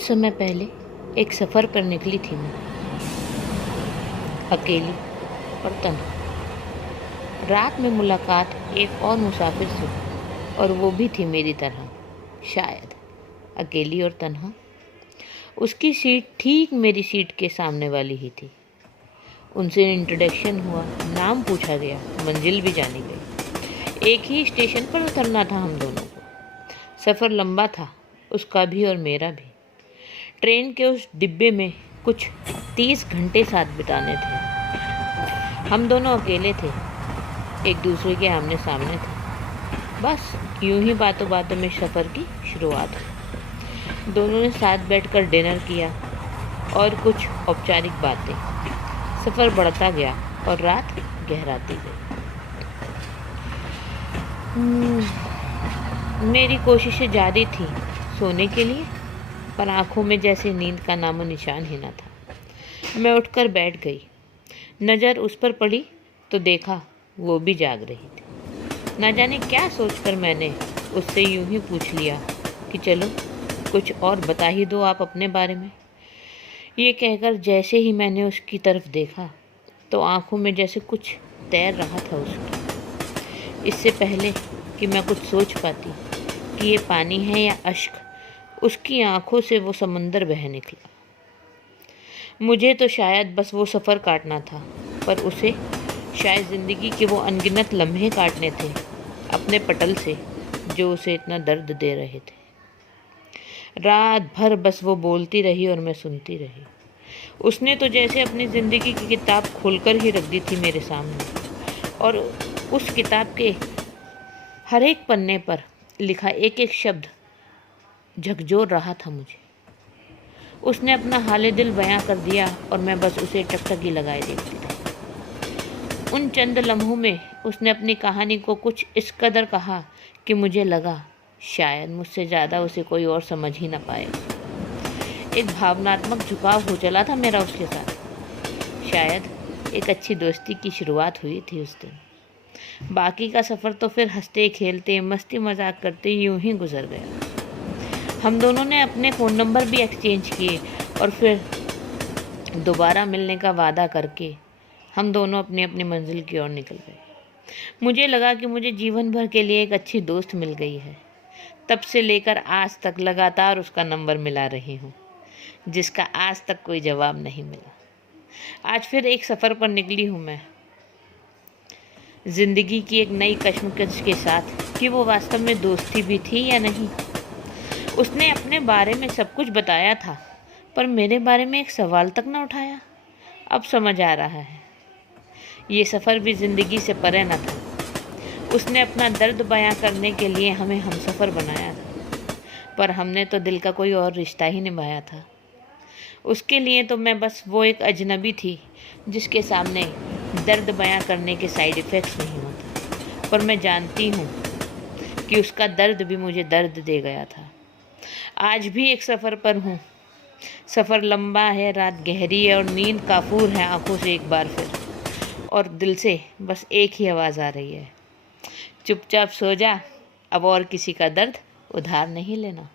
कुछ समय पहले एक सफ़र पर निकली थी मैं, अकेली और तन्हा। रात में मुलाकात एक और मुसाफिर से, और वो भी थी मेरी तरह, शायद अकेली और तन्हा। उसकी सीट ठीक मेरी सीट के सामने वाली ही थी। उनसे इंट्रोडक्शन हुआ, नाम पूछा गया, मंजिल भी जानी गई। एक ही स्टेशन पर उतरना था हम दोनों को। सफ़र लंबा था, उसका भी और मेरा भी। ट्रेन के उस डिब्बे में कुछ 30 घंटे साथ बिताने थे। हम दोनों अकेले थे, एक दूसरे के आमने सामने थे। बस यूं ही बातों बातों में सफ़र की शुरुआत हुई। दोनों ने साथ बैठकर डिनर किया और कुछ औपचारिक बातें। सफ़र बढ़ता गया और रात गहराती गई। मेरी कोशिशें जारी थी सोने के लिए, पर आंखों में जैसे नींद का नामो निशान ही न था। मैं उठकर बैठ गई। नज़र उस पर पड़ी तो देखा वो भी जाग रही थी। न जाने क्या सोचकर मैंने उससे यूं ही पूछ लिया कि चलो कुछ और बता ही दो आप अपने बारे में। ये कहकर जैसे ही मैंने उसकी तरफ देखा तो आंखों में जैसे कुछ तैर रहा था उसकी। इससे पहले कि मैं कुछ सोच पाती कि ये पानी है या अश्क, उसकी आंखों से वो समंदर बह निकला। मुझे तो शायद बस वो सफ़र काटना था, पर उसे शायद ज़िंदगी के वो अनगिनत लम्हे काटने थे अपने पटल से, जो उसे इतना दर्द दे रहे थे। रात भर बस वो बोलती रही और मैं सुनती रही। उसने तो जैसे अपनी ज़िंदगी की किताब खोलकर ही रख दी थी मेरे सामने, और उस किताब के हर एक पन्ने पर लिखा एक एक शब्द झकझोर रहा था मुझे। उसने अपना हाले दिल बयां कर दिया और मैं बस उसे टकटकी लगाए देखती रही। उन चंद लम्हों में उसने अपनी कहानी को कुछ इस कदर कहा कि मुझे लगा शायद मुझसे ज़्यादा उसे कोई और समझ ही ना पाएगा। एक भावनात्मक झुकाव हो चला था मेरा उसके साथ। शायद एक अच्छी दोस्ती की शुरुआत हुई थी उस दिन। बाकी का सफ़र तो फिर हंसते खेलते मस्ती मजाक करते यूं ही गुजर गया। हम दोनों ने अपने फ़ोन नंबर भी एक्सचेंज किए और फिर दोबारा मिलने का वादा करके हम दोनों अपनी अपनी मंजिल की ओर निकल गए। मुझे लगा कि मुझे जीवन भर के लिए एक अच्छी दोस्त मिल गई है। तब से लेकर आज तक लगातार उसका नंबर मिला रही हूँ, जिसका आज तक कोई जवाब नहीं मिला। आज फिर एक सफ़र पर निकली हूँ मैं, ज़िंदगी की एक नई कश्मकश के साथ कि वो वास्तव में दोस्ती भी थी या नहीं। उसने अपने बारे में सब कुछ बताया था, पर मेरे बारे में एक सवाल तक न उठाया। अब समझ आ रहा है, ये सफ़र भी ज़िंदगी से परे न था। उसने अपना दर्द बयां करने के लिए हमें हमसफ़र बनाया था, पर हमने तो दिल का कोई और रिश्ता ही निभाया था। उसके लिए तो मैं बस वो एक अजनबी थी जिसके सामने दर्द बयां करने के साइड इफ़ेक्ट्स नहीं होते। पर मैं जानती हूँ कि उसका दर्द भी मुझे दर्द दे गया था। आज भी एक सफ़र पर हूँ। सफ़र लंबा है, रात गहरी है और नींद काफूर है आंखों से एक बार फिर, और दिल से बस एक ही आवाज़ आ रही है, चुपचाप सो जा, अब और किसी का दर्द उधार नहीं लेना।